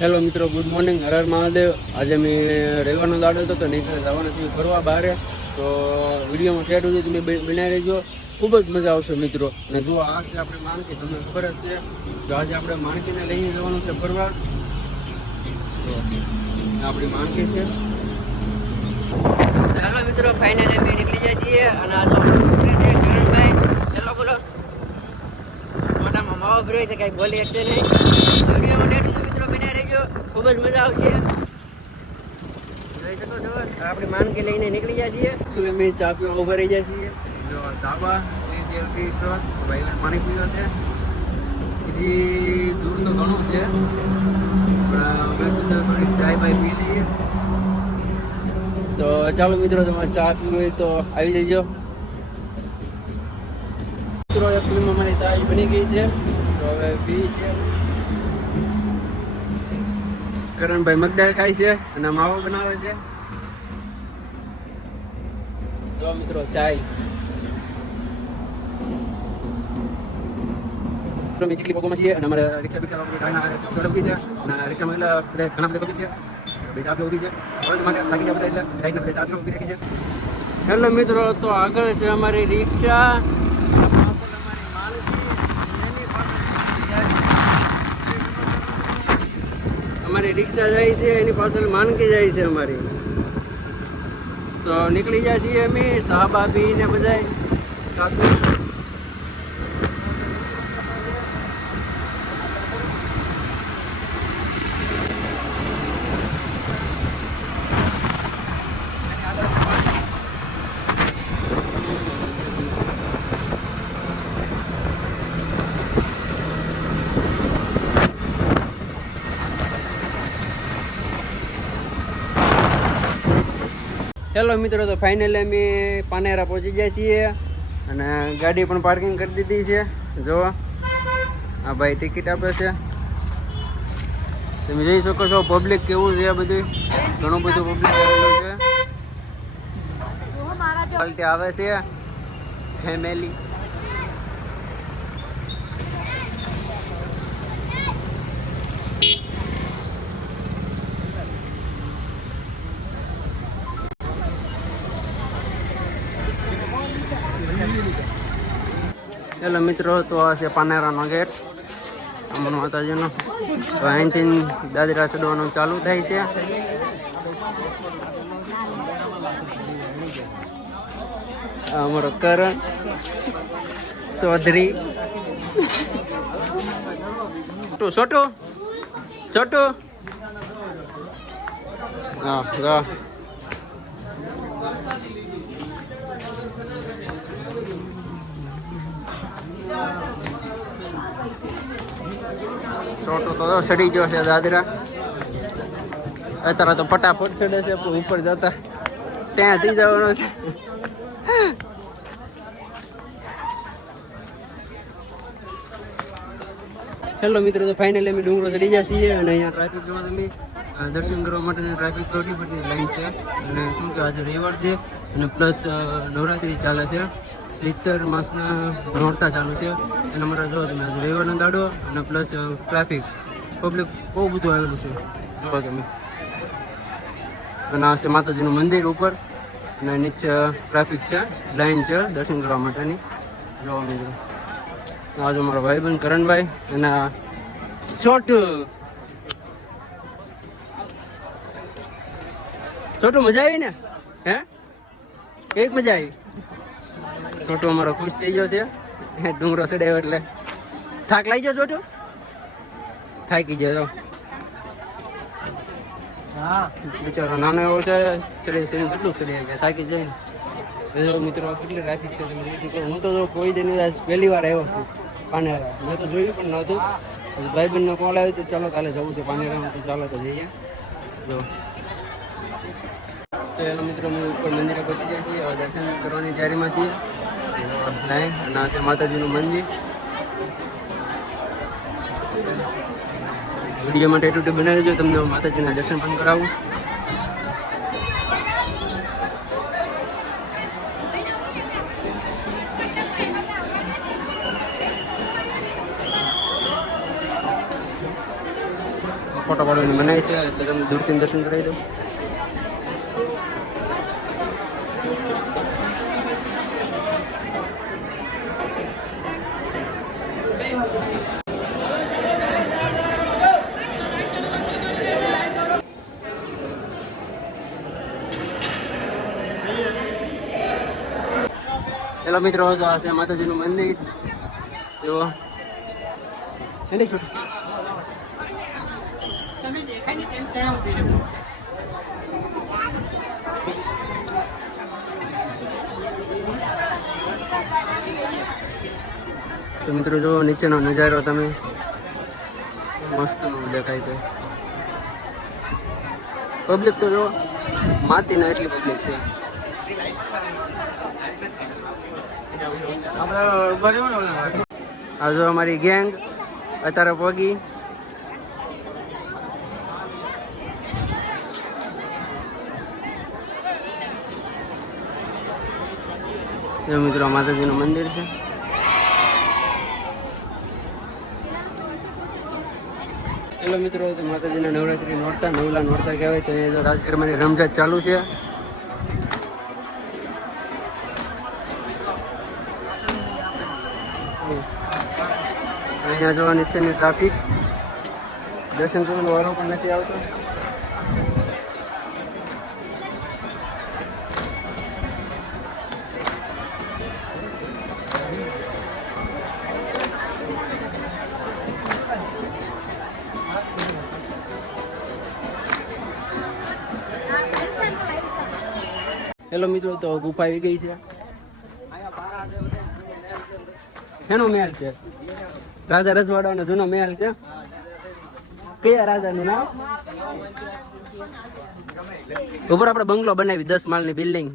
Hello મિત્રો, good morning. Har Har Mahadev. આજે મેં રવિવારનો દાડો હતો તો નહીં જવાના છીએ ફરવા બહાર. તો વિડીયોમાં ઠેઠ સુધી તમે બનાવી રહેજો, ખૂબ જ મજા આવશે મિત્રો. અને જો આ છે આપણે માણકી, તમને ખબર જ છે. તો આજે આપણે માણકીને લઈને જવાનું છે ફરવા. તો આપણી માણકી છે. હેલો મિત્રો, ફાઇનલી અમે નીકળી જાય છીએ અને આજે કરણભાઈ હેલો બોલો. મોટામાં માવો ભર્યો છે, કંઈ બોલી શકશે નહીં. વિડીયોમાં ડેટ મિત્રો બન્યા રહેજો, ખૂબ જ મજા આવશે. જોઈ શકો છો આપણી માનકી લઈને નીકળી જાય છીએ. શું અમે ચા પીવા ઉભા રહી જાય છીએ. જો ધાબા ભાઈ પાણી પીવો છે. હજી દૂર તો ઘણું છે, પણ થોડીક ચાય બાય પી લઈએ. તો ચાલો મિત્રો, તમારે ચા પીવી હોય તો આવી જજો મિત્રો. એકચુઅલીમાં મારી ચા બની ગઈ છે, તો હવે પી છે. કરણભાઈ મગદાળ ખાય છે અને માવો બનાવે છે. જો મિત્રો ચાય અમે ચીકલી પગોમાં છીએ અને અમારે રિક્ષા છે અને રિક્ષામાં એટલે ઘણા બધા પબ્લિક છે. ચા પીવા ઉભી છે. હવે તમારે લાગી જાય બધા એટલે ચા પીવા ઉભી રાખી છે. હેલો મિત્રો, તો આગળ છે અમારી રિક્ષા. અમારી રિક્ષા જાય છે, એની પાછળ માનકી જાય છે અમારી. તો નીકળી જાય છીએ અમે સાબા પીને બધાય સાથે. હેલો મિત્રો, તો ફાઇનલી અમે પાનેરા પહોંચી જાય છીએ અને ગાડી પણ પાર્કિંગ કરી દીધી છે. જો આ ભાઈ ટિકિટ આપે છે, તમે જોઈ શકો છો. પબ્લિક કેવું છે, બધું ઘણું બધું પબ્લિક આવેલું છે. ત્યાં આવે છે ફેમિલી. હેલો મિત્રો, તો આ છે પાનેરાનો ગેટ અમન માતાજીનો. તો અહીંથી દાદરા ચડવાનું ચાલુ થાય છે. અમારો કરણ ચૌધરી. છોટું હા છોટું તો સડી ગયો છે દાદરા. અત્યારે તો ફટાફટ ચડે છે, ઉપર જતા ત્યાંથી જવાનો છે. હેલો મિત્રો, તો ફાઇનલી અમે ડુંગરો ચડી ગયા છીએ અને અહીંયા ટ્રાફિક જોવા તમે દર્શન કરવા માટેની ટ્રાફિક થોડી બધી લાઈન છે. અને શું કે આજે રવિવાર છે અને પ્લસ નવરાત્રિ ચાલે છે. સિત્તર માસના નોરતા ચાલુ છે એના માટે જો તમે આજે રવિવારનો દાડો અને પ્લસ ટ્રાફિક પબ્લિક બહુ બધું આવેલું છે. જોવો તમે. અને આ છે માતાજીનું મંદિર ઉપર અને નીચે ટ્રાફિક છે, લાઈન છે દર્શન કરવા માટેની. જોવા મિત્રો, આજે મારો ભાઈબંધ કરણભાઈ અને છોટું મજા આવી ને? હે, એક મજા આવી. છોટું અમારો ખુશ થઈ ગયો છે ડુંગરો ચડાવ્યો એટલે. થાક લાગી ગયો છોટું? થાકી ગયો બિચારો નાનો એવો છે. ચડી કેટલું ચડી ગયા, થાકી જાય ને. મિત્રો કેટલી ટ્રાફિક છે તમે જોઈ શકો. હું તો કોઈ દિન પહેલી વાર આવ્યો છું પાનેરા. મેં તો જોયું પણ નહોતું. ભાઈબંધનો કોલ આવ્યો તો ચાલો કાલે જવું છે પાનેરા. તો ચાલો તો જઈએ. જો તો એનો મિત્રો અમે ઉપર મંદિરે પહોંચી જાય છીએ. હવે દર્શન કરવાની તૈયારીમાં છીએ. લાઈન અને આ છે માતાજીનું મંદિર. વિડીયો માટે એટલું બનાવી દેજો, તમને માતાજીના દર્શન પણ કરાવું. ફોટો પાડવાની મનાય છે, એટલે તમે દૂરથી દર્શન કરાવી દો. હેલો મિત્રો, તો આ છે માતાજીનું મંદિર. જો એની શું તો મિત્રો જો નીચેનો નજારો તમે મસ્ત દેખાય છે. પબ્લિક તો જો માતી ના એટલી પબ્લિક છે. આ જો અમારી ગેંગ અત્યારે પગી. જો મિત્રો માતાજીનું મંદિર છે. હેલો મિત્રો, તો માતાજીના નવરાત્રી નોરતા નવલા નોરતા કહેવાય. તો અહીંયા રાજગરમાની રમઝાન ચાલુ છે. અહીંયા જો નીચેની ટ્રાફિક, દર્શન કરવાનો વારો પણ નથી આવતો. હેલો મિત્રો, તો ગુફા આવી ગઈ છે. એનો મહેલ છે, રાજા રજવાડાનો જૂનો મહેલ છે. કયા રાજાનું નામ? ઉપર આપણે બંગલો બનાવી 10 માળની બિલ્ડિંગ.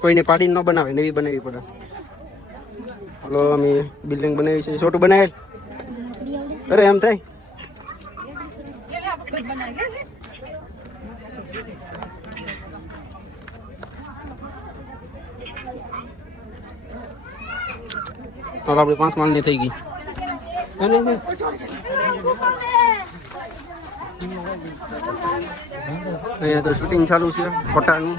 કોઈને પાડીને ન બનાવે, નવી બનાવવી પડે. હલો, અમે બિલ્ડિંગ બનાવી છે. છોટું બનાવેલ. અરે એમ થાય. હવે આપણે 5 માળની થઈ ગઈ. અહીંયા તો શૂટિંગ ચાલુ છે ફોટાનું.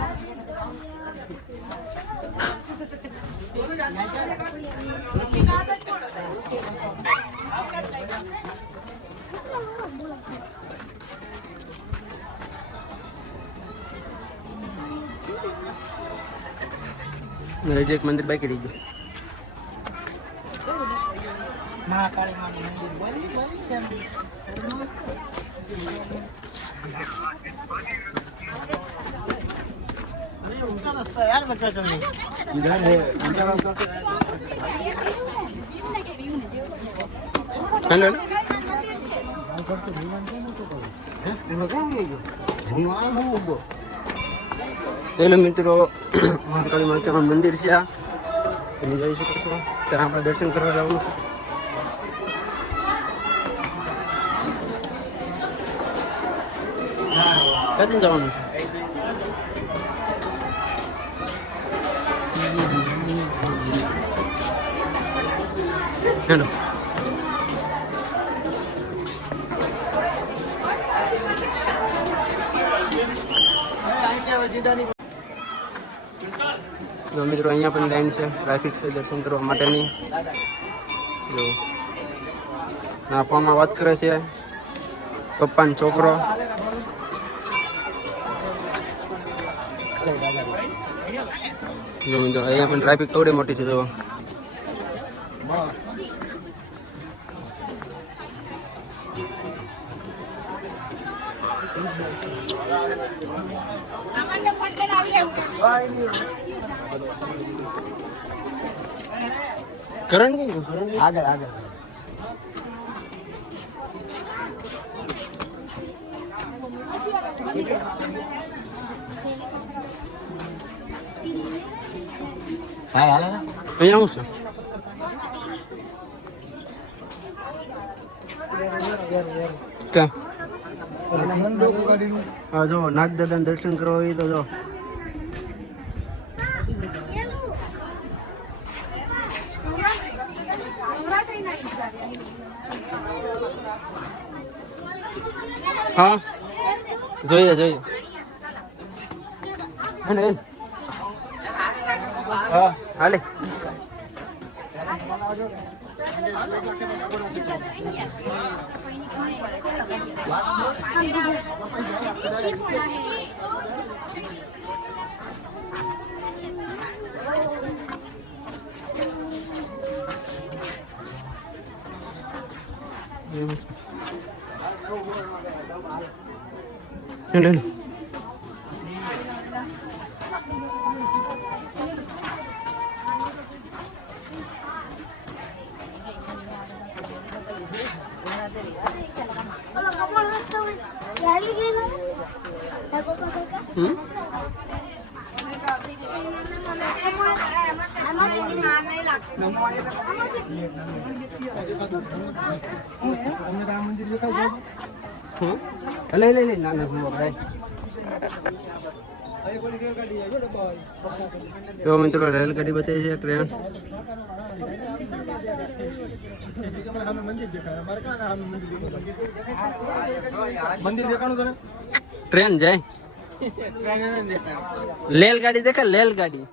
એક મંદિર બાકી રહી ગયું. મહાકાળી માનું મંદિર બની છે. હેલો મિત્રો, મહાકાળી માતાનું મંદિર છે. આ તમે જોઈ શકો છો. ત્યારે આપણે દર્શન કરવા જવાનું છે. ક્યાંથી જવાનું છે? હેલો, મિત્રો અહીંયા પણ લાઈન છે, ટ્રાફિક છે દર્શન કરવા માટેની. જો આ ફોનમાં વાત કરે છે પપ્પાનો છોકરો. જો મિત્રો અહીંયા પણ ટ્રાફિક થોડી મોટી છે. જો કરંટ આગળ આગળ અહીંયા હું છે હા જો નાગદાદાને દર્શન કરવા હોય તો જો હા જોઈએ હા હાલે લે નાના ભાઈ તો મિત્રો રેલગાડી બતાવી છે ટ્રેન મંદિર દેખાણું તને ટ્રેન જાય રેલગાડી દેખા રેલગાડી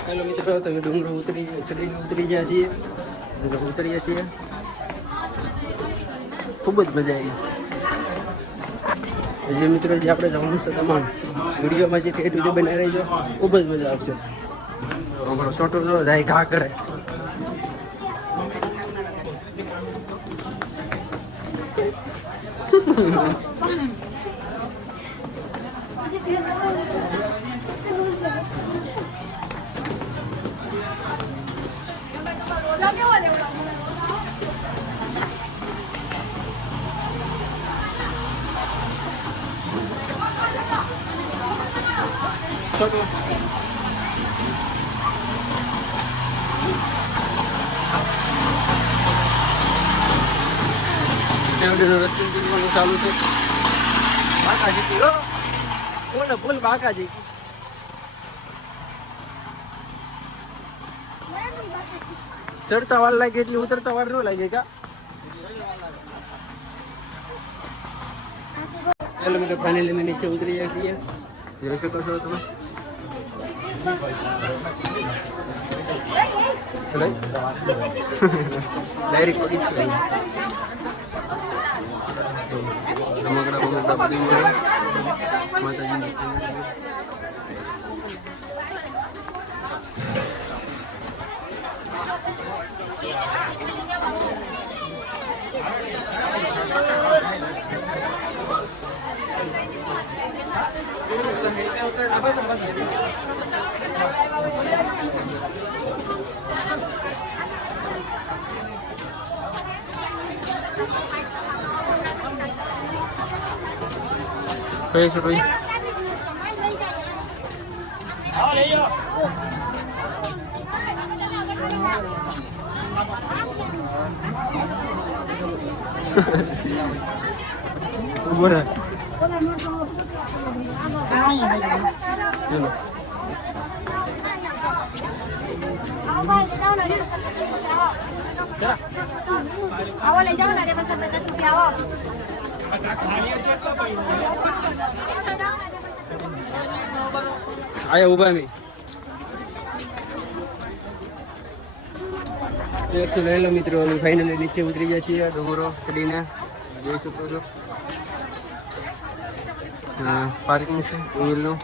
હેલો મિત્રો તમે ડુંગરો ઉતરી ગયા છીએ ઉતરીએ છીએ ખૂબ જ મજા આવી જે મિત્રો જે આપણે જવાનું છે તમામ વિડીયોમાં જે ટેટ વિડીયો બનાવી રહીજો ખૂબ જ મજા આવશે અમારો શોટો જો જાય ઘા કરે રસ્તો ચાલુ છે બાકાજી ફૂલ બાકાજી ચડતા વાર લાગે એટલી ઉતરતા વાર ન લાગે કા હેલો મિત્રો ફાઇનલી અમે નીચે ઉતરી જાય છીએ જોઈ શકો છો તમે ડાયરેક્ટ પડી જ રમકડા બધું માતાજી કઈ છો ભાઈ બોલા ચલો આવો લઈ જાઓ ને રે પણ 10 રૂપિયા આવો આયા ઉભા મી હેલો મિત્રો અમે ફાઇનલી નીચે ઉતરી ગયા છીએ ડુંગરો ચડીને જોઈ શકો છો પાર્કિંગ છે ટુ વ્હીલનું